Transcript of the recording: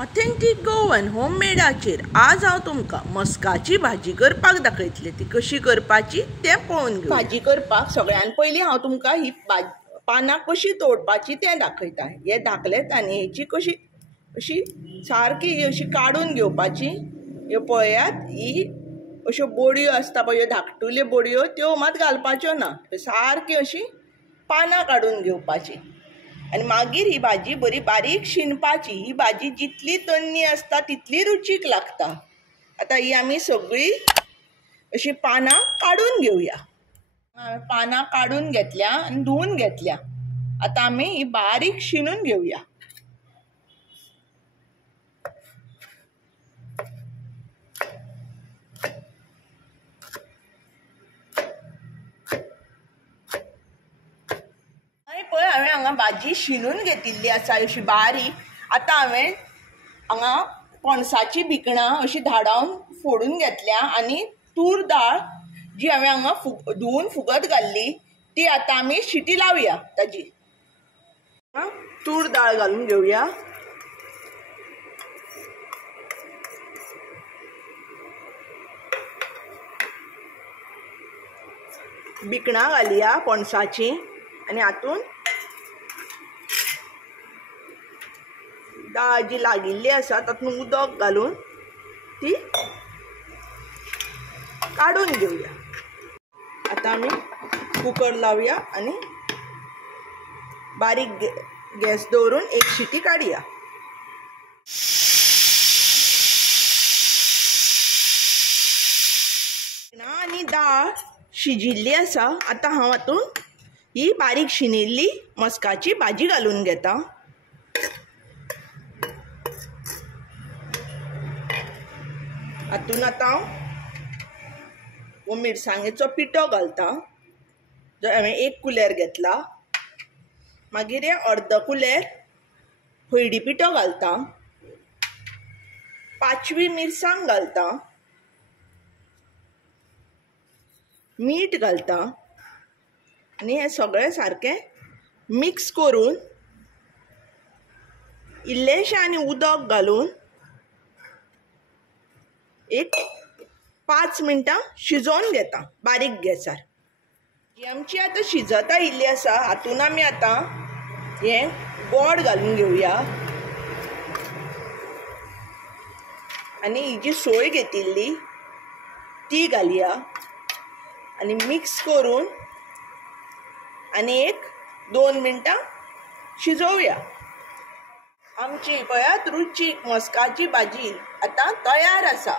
ऑथेंटीक गोवन होममेडाचेर आज हांव तुमकां मस्काची भाजी करपाक दाखयतलें। ती कशी करपाची तें पळोवन घेवया। भाजी करपाक सगळ्यान पयलीं हांव तुमकां ही पानां कशी तोडपाची तें दाखयता। हे धाकलेत आनी हेची कशी अशी सारकी अशी काडून घेवपाची। ह्यो पळयात, ही अश्यो बोडयो आसता पळय, ह्यो धाकटुल्यो बोडयो, त्यो मात घालपाच्यो ना। सारकी अशी पानां काडून घेवपाची आनी मागीर ही भाजी बरी बारीक शिनपाची। ही भाजी जितली तन्नी आसता तितली रुचीक लागता। आतां ही आमी सगळी अशी पानां काडून घेवया। पानां काडून घेतल्या आनी धुवन घेतल्या। आतां आमी ही बारीक शिनून घेवया। पळय हांवें हांगा भाजी शिनून घेतिल्ली आसा अशी बारीक। आतां हांवें हांगा पणसाची भिकणां अशी धाडावन फोडून घेतल्या आनी तूर दाळ जी हांवें हांगा धुवन फुगत घाल्ली ती आतां आमी शिटी लावया ताजी। तूर दाळ घालून घेवया। भिकणां घालया पणसाची आनी हातून दाळ जी लागिल्ली आसा तातूंत उदक घालून ती काडून घेवया। आतां आमी कुकर लावया आनी बारीक गॅस दवरून एक शिटी काडया। आनी दाळ शिजिल्ली आसा। आतां हांव हातून ही बारीक शिनिल्ली मस्काची भाजी घालून घेता। हातून आतां हांव मिरसांगेचो पिठो घालता, जो हांवें 1 कुलेर घेतला। मागीर हे अर्द कुलेर हळडी पिठो घालता, 5वी मिरसांग घालता, मीठ घालता आनी हे सगळें सारकें मिक्स करून इल्लेशें आनी उदक घालून एक 5 मिनटां शिजोवन घेता बारीक गॅसार। ही आमची आतां शिजत आयिल्ली आसा। हातून आमी आतां हे गोड घालून घेवया आनी ही जी सोय घेतिल्ली ती घालया आनी मिक्स करून आनी एक 2 मिनटां शिजोवया। आमची पळयात रुचीक मस्काची भाजी आतां तयार आसा।